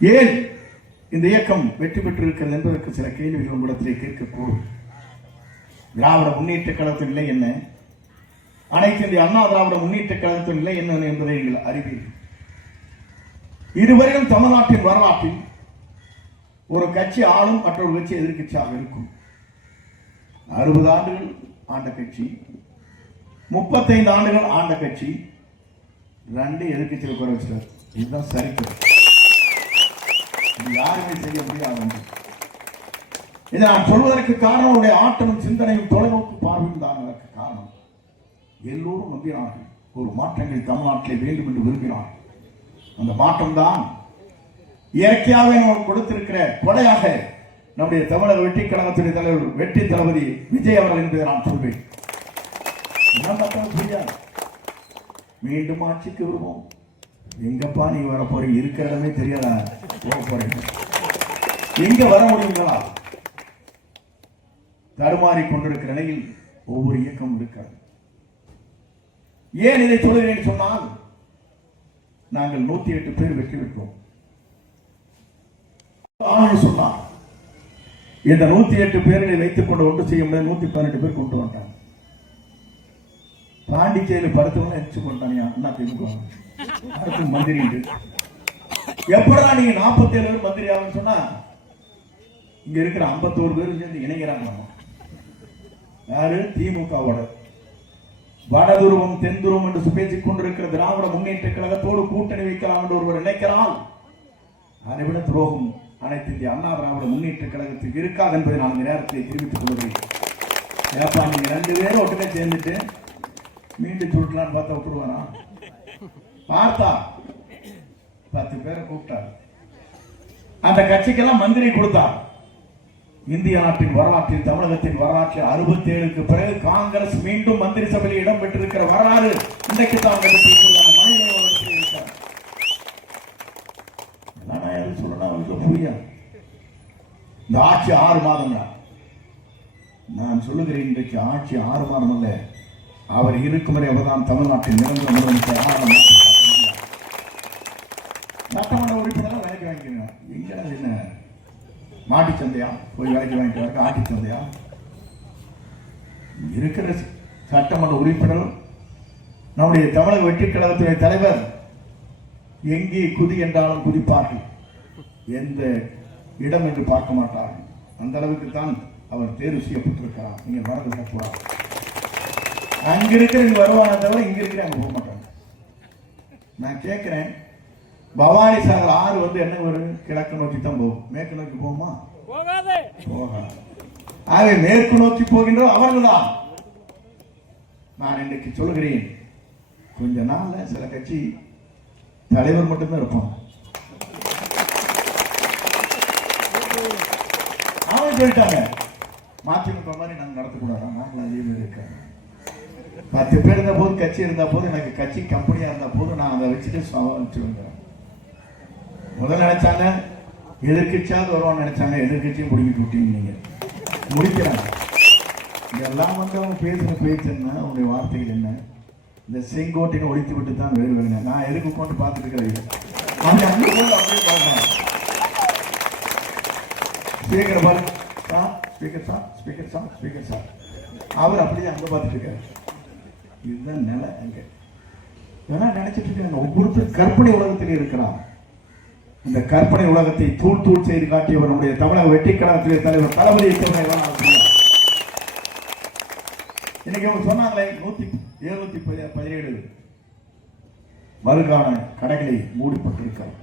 ஏன் இந்த இயக்கம் வெற்றி பெற்றிருக்கிறது என்பதற்கு சில கேள்விகள் உங்களிடத்திலே கேட்கக்கூடும். திராவிட முன்னேற்ற கழகத்தின் நிலை என்ன, அனைத்து இந்திய அண்ணா திராவிட முன்னேற்ற கழகத்தின் நிலை என்ன என்பதை நீங்கள் அறிவீர்கள். இதுவரையும் தமிழ்நாட்டின் வரலாற்றில் ஒரு கட்சி ஆளும் மற்றொரு கட்சி எதிர்கட்சியாக இருக்கும். 60 ஆண்டுகள் ஆண்ட கட்சி, 35 ஆண்டுகள் ஆண்ட கட்சி, 2 எதிர்கட்சியில் குறை வச்சிட்டார். இதுதான் சரித்திரம். யாருமே செய்ய முடியாது. இதை நான் சொல்வதற்கு காரணம் அவருடைய ஆற்றலும் சிந்தனையும் தொலைநோக்கு பார்வையும் தான் அதற்கு காரணம். எல்லோரும் நம்பினார்கள் ஒரு மாற்றங்கள் தமிழ்நாட்டிலே வேண்டும் என்று விரும்பினார்கள். அந்த மாற்றம் தான் இயற்கையாகவே நமக்கு கொடுத்திருக்கிற கொடையாக நம்முடைய தமிழக வெற்றி கழகத்துடைய தலைவர் வெற்றி தளபதி விஜய் அவர்கள் என்பதை நான் சொல்வேன். புரியாது. மீண்டும் ஆட்சிக்கு வருவோம். எங்கப்பா நீங்க வர போறீங்க? இருக்கிற இடமே தெரியாதா? போக போறீங்க. எங்க வர முடியுங்களா? தடுமாறி கொண்டிருக்கிற நிலையில் ஒவ்வொரு இயக்கமும் இருக்கிறது. ஏன் இதை சொல்கிறேன் சொன்னால், நாங்கள் 108 பேர் வெற்றி பெற்றோம் சொன்னார். இந்த 108 பேர்களை வைத்துக் கொண்டு ஒன்று செய்ய முடியாது. 118 பேர் கொண்டு வந்தாங்க. பாண்டிச்சேரியில் படுத்தவங்க எச்சு கொண்டாங்க. அண்ணா திமுக மந்திரி எப்படா நீங்க 47 பேர் மந்திரி ஆகுன்னு சொன்னா, இங்க இருக்கிற 51 பேர் சேர்ந்து இணைகிறாங்க. யாரு? திமுகவோட வடதுருவம் தென்துருவம் என்று பேசிக் கொண்டிருக்கிற திராவிட முன்னேற்ற கழகத்தோடு கூட்டணி வைக்கலாம் என்று ஒருவர் நினைக்கிறால், அதைவிட துரோகம் அனைத்து இந்திய அண்ணா திராவிட முன்னேற்ற கழகத்துக்கு இருக்காது என்பதை நான் இந்த நேரத்தில் தெரிவித்துக் கொள்கிறேன். ஏப்பா நீங்க 2 பேரும் ஒட்டுமே சேர்ந்துட்டு மீண்டும் சுருட்டலான்னு பார்த்தா விட்டுருவானா? பார்த்தா 10 பேரை கூப்பிட்டார். அந்த கட்சிக்கெல்லாம் மந்திரி கொடுத்தார். இந்திய நாட்டின் வரலாற்றில், தமிழகத்தின் வரலாற்றில் 67க்கு பிறகு காங்கிரஸ் மீண்டும் மந்திரி சபையில் இடம் பெற்றிருக்கிற வரலாறு இன்றைக்கு தான் சொல்லணும். இந்த ஆட்சி 6 மாதம் தான். நான் சொல்லுகிறேன், இன்றைக்கு ஆட்சி 6 மாதம் அல்ல. அவர் இருக்கும் வரை அவர்தான் தமிழ்நாட்டின் நிரந்தர முதலமைச்சர். சட்டமன்ற உறுப்பினர் வேலைக்கு வாங்கிக்கிறேன். எங்க என்ன மாட்டு சந்தையா போய் வேலைக்கு வாங்கிட்டு ஆட்டி சந்தையா? இருக்கிற சட்டமன்ற உறுப்பினர் நம்முடைய தமிழக வெற்றி கழகத்துடைய தலைவர் எங்கே குதி என்றாலும் குதிப்பார்கள். எந்த இடம் என்று பார்க்க மாட்டார்கள். அந்த அளவுக்கு தான் அவர் தேர்வு செய்யப்பட்டிருக்கிறார். நீங்க வரது கூடாது. அங்க இருக்கிற வருவான தவிர இங்க இருக்கிற அங்க போக மாட்டாங்க. நான் கேட்கிறேன், பவானி சாகர் ஆறு வந்து என்ன வரும்? கிழக்கு நோக்கி தான் போகும். மேற்கு நோக்கி போகுமா? போகாது. ஆகவே மேற்கு நோக்கி போகின்ற அவர்கள் தான். நான் இன்னைக்கு சொல்கிறேன், கொஞ்ச நாள்ல சில கட்சி தலைவர் மட்டும்தான் இருப்பாங்க. அவன் சொல்லிட்டாங்க, மதிமுக மாதிரி நாங்க நடத்தக்கூடாது. நாங்கள் அதே மாதிரி இருக்காங்க. 10 பேர் இருந்த போது, கட்சி இருந்த போது, எனக்கு கட்சி கம்பெனியா இருந்த போது நான் அதை வச்சுட்டு வச்சுருந்தேன். முதல்ல நினைச்சாங்க எதிர்கட்சியாவது வருவான்னு நினைச்சாங்க. எதிர்கட்சியும் முடிக்கிட்டு விட்டீங்க. நீங்க முடிக்கிறாங்க. இதெல்லாம் வந்து அவங்க பேசுன பேச்சு என்ன, அவங்களுடைய வார்த்தைகள் என்ன? இந்த செங்கோட்டையை ஒழித்து விட்டு தான் வேறு வேணுங்க. நான் எதுக்கு உட்காந்து பார்த்துட்டு இருக்கிறேன். அப்படியே பார்க்கறேன். ஸ்பீக்கர் பாரு sir, speaker sir, speaker sir, speaker sir. அவர் அப்படியே அங்க பார்த்துட்டு இருக்காரு. இதுதான் நிலை. அங்க இதெல்லாம் நினைச்சிட்டு இருக்காங்க. ஒவ்வொருத்தரும் கற்பனை உலகத்தில் இருக்கிறார். இந்த கற்பனை உலகத்தை தூள் தூள் செய்து காட்டியவர் நம்முடைய தமிழக வெற்றி கழகத்திலே தலைவர் தளபதி. இன்னைக்கு அவங்க சொன்னாங்களே 717 வருகான கடைகளை மூடிப்பட்டிருக்கிறார்.